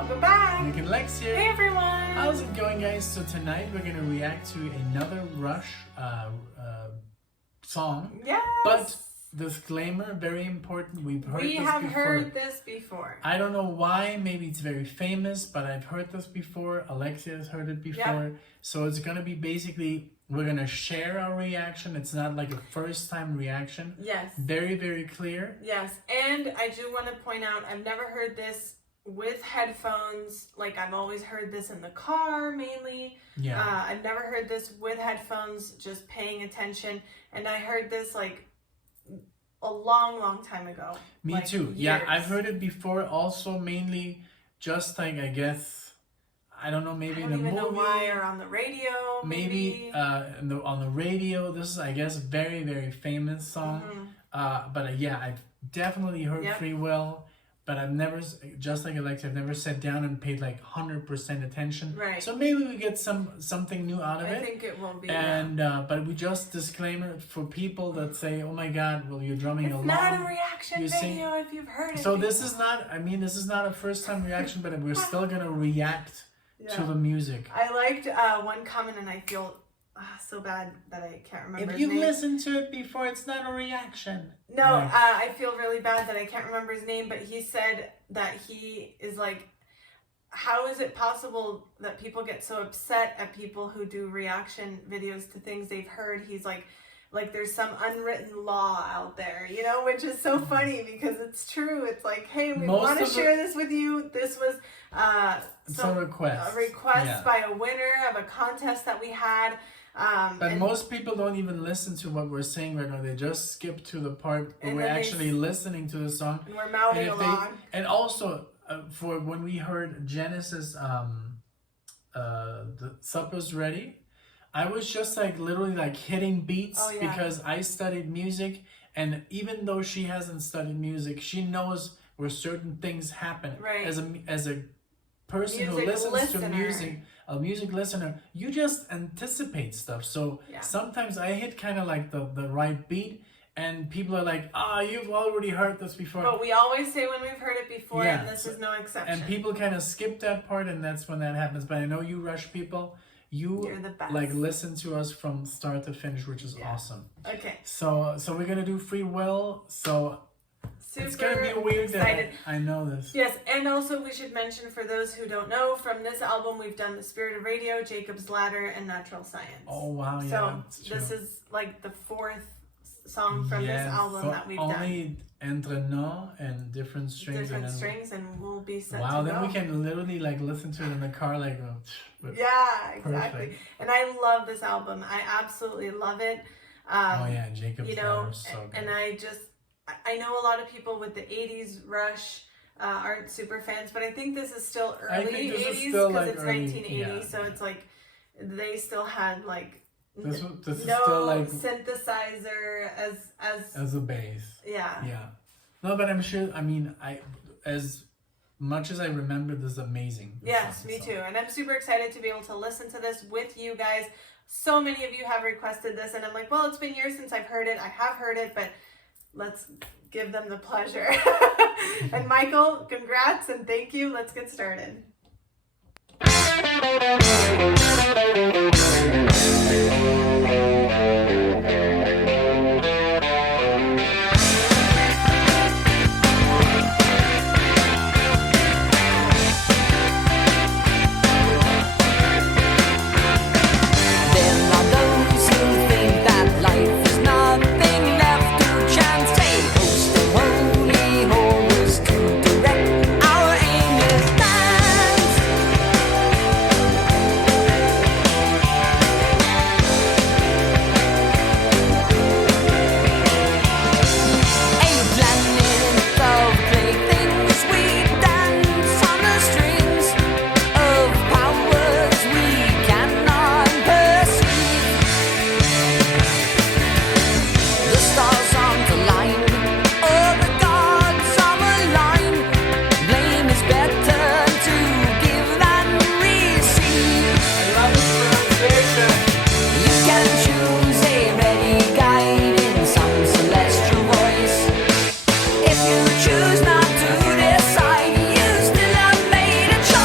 Welcome back! Nick and Lex here. Hey everyone! How's it going, guys? So tonight we're gonna react to another Rush song. Yes! But disclaimer, very important. We have heard this before. I don't know why. Maybe it's very famous, but I've heard this before. Alexia has heard it before. Yep. So it's gonna be basically we're gonna share our reaction. It's not like a first-time reaction. Yes. Very, very clear. Yes, and I do want to point out I've never heard this with headphones. Like, I've always heard this in the car mainly. Yeah. I've never heard this with headphones, just paying attention. And I heard this like a long time ago. Me like too. years. Yeah, I've heard it before. Also, mainly just like, I guess, I don't know, maybe in the movie. I don't even know why, or on the radio. Maybe on the radio. This is, I guess, a very, very famous song. Mm-hmm. But yeah, I've definitely heard Freewill. But I've never, just like Alexa, I've never sat down and paid like 100% attention. Right. So maybe we get something new out of it. I think it will be. And but we just disclaimer for people that say, "Oh my God, well you're drumming along." It's not a reaction video if you've heard it. So this is not. I mean, this is not a first-time reaction, but we're still gonna react to the music. I liked one comment, and I feel so bad that I can't remember. If you've listened to it before, it's not a reaction. No, I feel really bad that I can't remember his name, but he said that he is like, how is it possible that people get so upset at people who do reaction videos to things they've heard? He's like there's some unwritten law out there, you know, which is so funny because it's true. It's like, hey, we want to share this with you. This was a request by a winner of a contest that we had. But most people don't even listen to what we're saying right now. They just skip to the part where we're actually listening to the song. And we're mouthing along. And also, for when we heard Genesis, the Supper's Ready, I was just like literally like hitting beats because I studied music. And even though she hasn't studied music, she knows where certain things happen. Right. As a person who listens to music, a music listener, you just anticipate stuff. So sometimes I hit kind of like the right beat, and people are like, you've already heard this before. But we always say when we've heard it before, and this is no exception. And people kind of skip that part, and that's when that happens. But I know you Rush people, you're the best. Like listen to us from start to finish, which is awesome. Okay. So we're gonna do Freewill. So it's gonna be weird. Excited. I know this. Yes, and also we should mention for those who don't know, from this album we've done The Spirit of Radio, Jacob's Ladder, and Natural Science. Oh wow! So this is like the fourth song from this album that we've done. Only Entre Nous and Different Strings. And we'll be set to go. Then we can literally like listen to it in the car, like. Yeah, exactly. Perfect. And I love this album. I absolutely love it. Jacob's Ladder is so good. And I know a lot of people with the 80s Rush aren't super fans, but I think this is still early 80s because it's 1980, so it's like they still had like this is no still like synthesizer as a bass. Yeah. No, but I'm sure. I mean, as much as I remember, this is amazing. Yes, me too, and I'm super excited to be able to listen to this with you guys. So many of you have requested this, and I'm like, well, it's been years since I've heard it. I have heard it, but let's give them the pleasure. And Michael, congrats and thank you. Let's get started. Choose not to decide, you still have made a choice.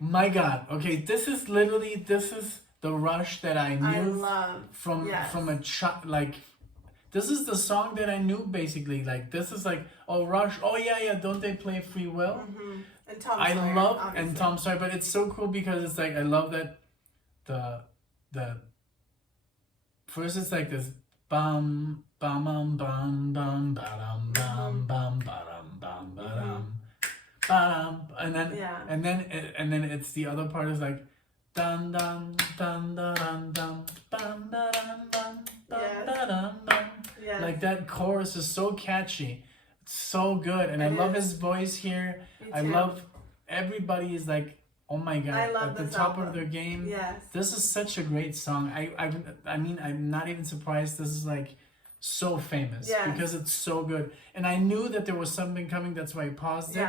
My God. Okay, this is the Rush that I knew from a child. Like, this is the song that I knew basically. Like, this is like, oh, Rush. Oh yeah. Don't they play Freewill? Mm-hmm. And Tom Sawyer. And Tom Sawyer, but it's so cool because it's like I love that the first it's like this bum bum bum bum bum bum bum bum bum bum bum, and then it's the other part is like dun dun dun dun dun dun dun dun dun dun dun. Like that chorus is so catchy, it's so good, and I love his voice here. I love everybody is like, oh my God, at the top of their game. Yes. This is such a great song. I mean, I'm not even surprised this is like so famous because it's so good. And I knew that there was something coming, that's why I paused it.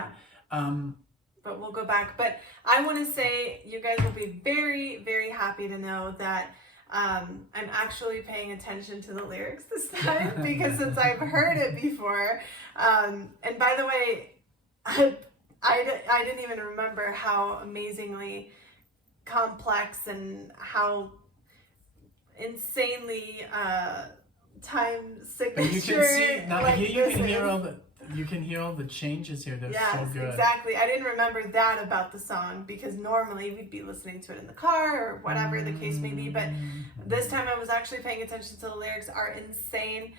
But we'll go back. But I want to say you guys will be very, very happy to know that I'm actually paying attention to the lyrics this time because since I've heard it before. And by the way, I didn't even remember how amazingly complex and how insanely time signature. But you can see now. Like, here you can hear all the changes here. They're so good. Exactly. I didn't remember that about the song because normally we'd be listening to it in the car or whatever the case may be. But this time I was actually paying attention to the lyrics. Are insane.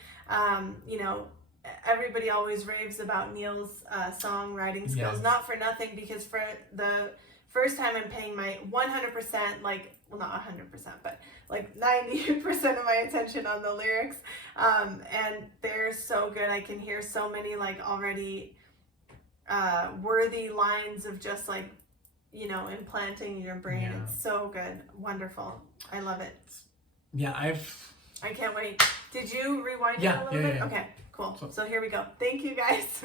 You know, everybody always raves about Neil's songwriting skills. Not for nothing, because for the first time I'm paying my 100%, like, well, not 100%, but like 90% of my attention on the lyrics. And they're so good. I can hear so many like already worthy lines of just like, you know, implanting in your brain. Yeah. It's so good. Wonderful. I love it. Yeah, I can't wait. Did you rewind it a little bit? Yeah. Okay, cool. So here we go. Thank you guys.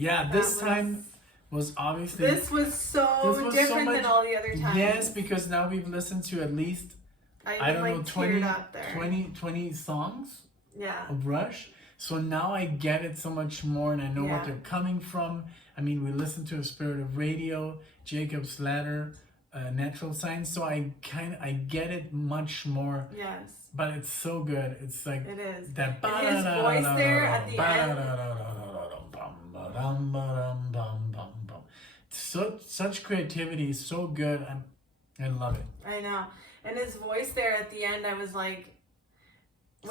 Yeah, this time was obviously... This was so different than all the other times. Yes, because now we've listened to at least, I don't know, 20 songs of Rush. So now I get it so much more, and I know what Yeah. they're coming from. I mean, we listen to A Spirit of Radio, Jacob's Ladder, Natural Science, so I get it much more. Yes. But it's so good. It's like It is. that. And his voice there at the end. Such creativity, so good. I love it. I know. And his voice there at the end, I was like,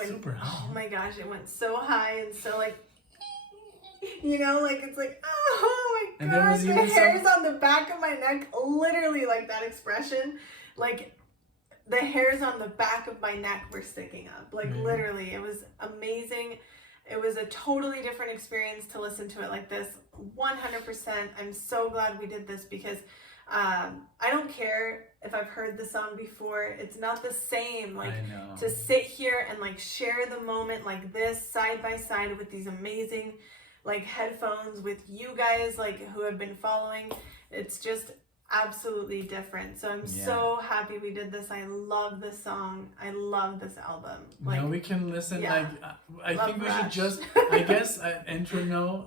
Super high. Oh my gosh, it went so high and so like, you know, like it's like, oh my And there gosh, was the even hairs on the back of my neck, literally like that expression, like the hairs on the back of my neck were sticking up, like literally. It was amazing. It was a totally different experience to listen to it like this. 100%. I'm so glad we did this because I don't care if I've heard the song before. It's not the same. Like to sit here and like share the moment like this side by side with these amazing like headphones with you guys like who have been following. It's just absolutely different. So I'm so happy we did this. I love this song. I love this album. Like, now we can listen. yeah. Like I think we should just. I guess intro. No,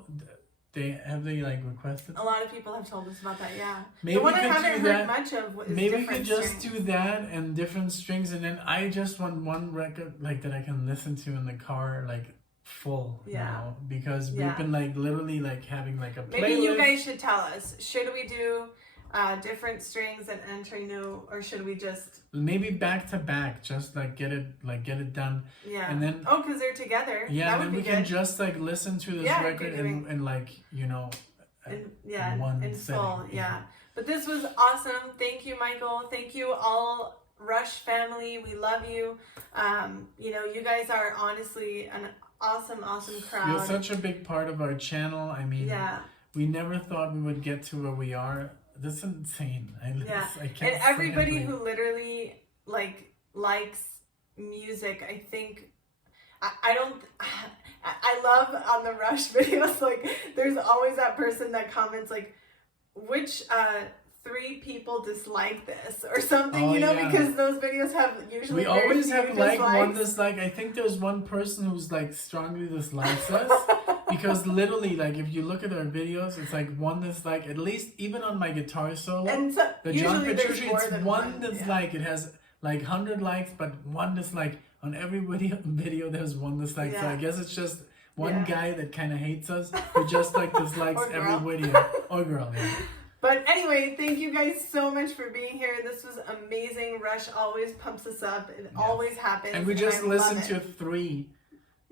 they like requested. A lot of people have told us about that. Yeah. Maybe the one we I could haven't do heard that. much of is Maybe we different could just strings. do that and different strings, and then I just want one record like that I can listen to in the car like full. Yeah. You know? Because we've been like literally like having like a playlist. Maybe you guys should tell us. Should we do different strings and entry new, or should we just maybe back to back, just like get it done. Yeah. And then because they're together. Yeah, that and then would we be can good. just like listen to this record and like you know. In full. Yeah. But this was awesome. Thank you, Michael. Thank you all, Rush family. We love you. You know, you guys are honestly an awesome crowd. You're such a big part of our channel. I mean, we never thought we would get to where we are. This is insane. I can't. And everybody who literally like likes music, I think. I love on the Rush videos, like there's always that person that comments like, which 3 people dislike this or something, because those videos have usually we always have like dislikes. one dislike. I think there's one person who's like strongly dislikes us because literally like if you look at our videos, it's like one dislike at least, even on my guitar solo. And so, the John usually there's Petrucci, more it's than one dislike. It has like 100 likes, but one dislike. On every video there's one dislike. So I guess it's just one guy that kind of hates us who just like dislikes every video. Or girl, yeah. But anyway, thank you guys so much for being here. This was amazing. Rush always pumps us up. It always happens. And we just listened to 3.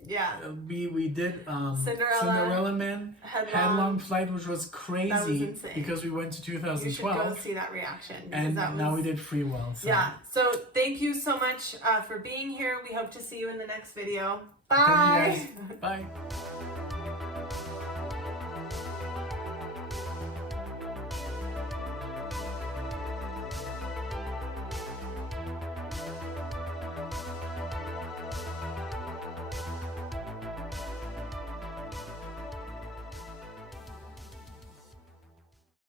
Yeah. We did Cinderella Man, Headlong Flight, which was crazy. That was insane. Because we went to 2012. You should go see that reaction. And now we did Freewill. So. Yeah. So thank you so much for being here. We hope to see you in the next video. Bye. Thank you guys. Bye.